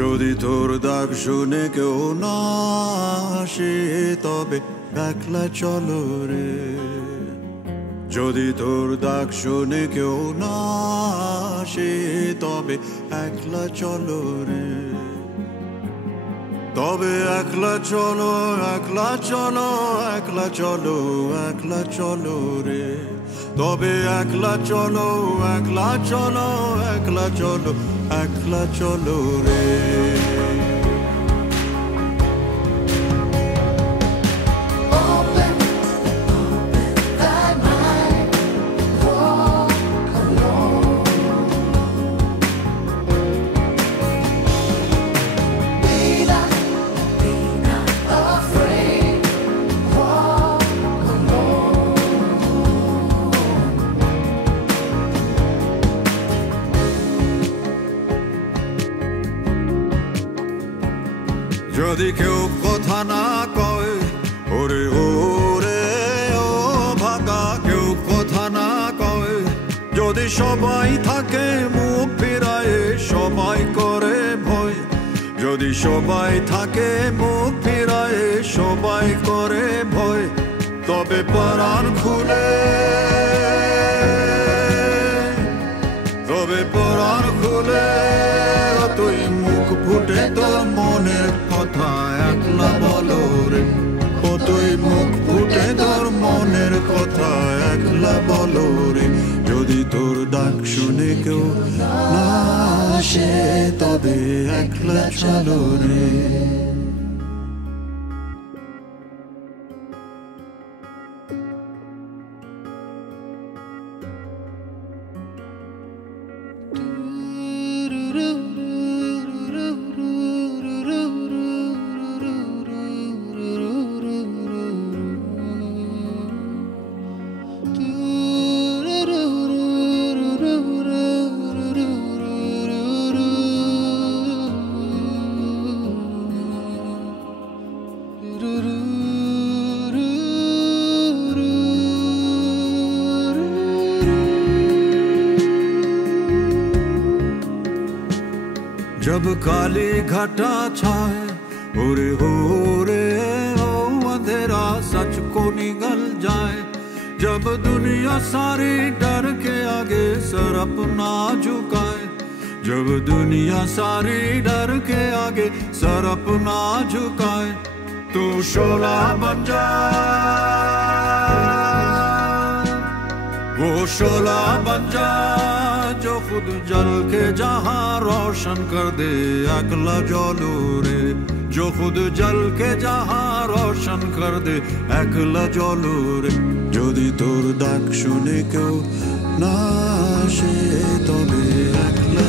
যদি তোর ডাক শুনে কেউ না আসে তবে একলা চলো রে। যদি তোর ডাক শুনে কেউ না আসে তবে একলা চলো রে। তবে একলা চলো, একলা চলো, একলা চলো, একলা চলো রে। তবে একলা চলো, একলা চলো, একলা চলো, একলা চলো রে। যদি কেউ কথা না কয় ওরে ওরে ও ভাগা, কেউ কথা না কয়, যদি সবাই থাকে মুখ ফিরায় সবাই করে ভয়, যদি সবাই থাকে মুখ ফিরায় সবাই করে ভয়, তবে পরাণ খুলে, তবে পরাণ খুলে তুই মুখ ফুটে তোর মনের কথা একলা বলো রে। ও তুই মুখ ফুটে তোর মনের কথা একলা বলো রে। যদি তোর ডাক শুনে কেউ না আসে তবে একলা চলো রে। जब काली घटा छाए ओरे हो रे ओ अंधेरा सच को निगल जाए, जब दुनिया सारी डर के आगे सर अपना झुकाए, जब दुनिया सारी डर के आगे सर अपना झुकाए, तू शोला बन जा, वो शोला बन जा जो खुद जल के जहां रोशन कर दे अगला जलो रे, जो खुद जल के जहां रोशन कर दे अगला जलो रे। যদি তোর ডাক শুনে কেউ না আসে তবে একলা